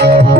Thank you.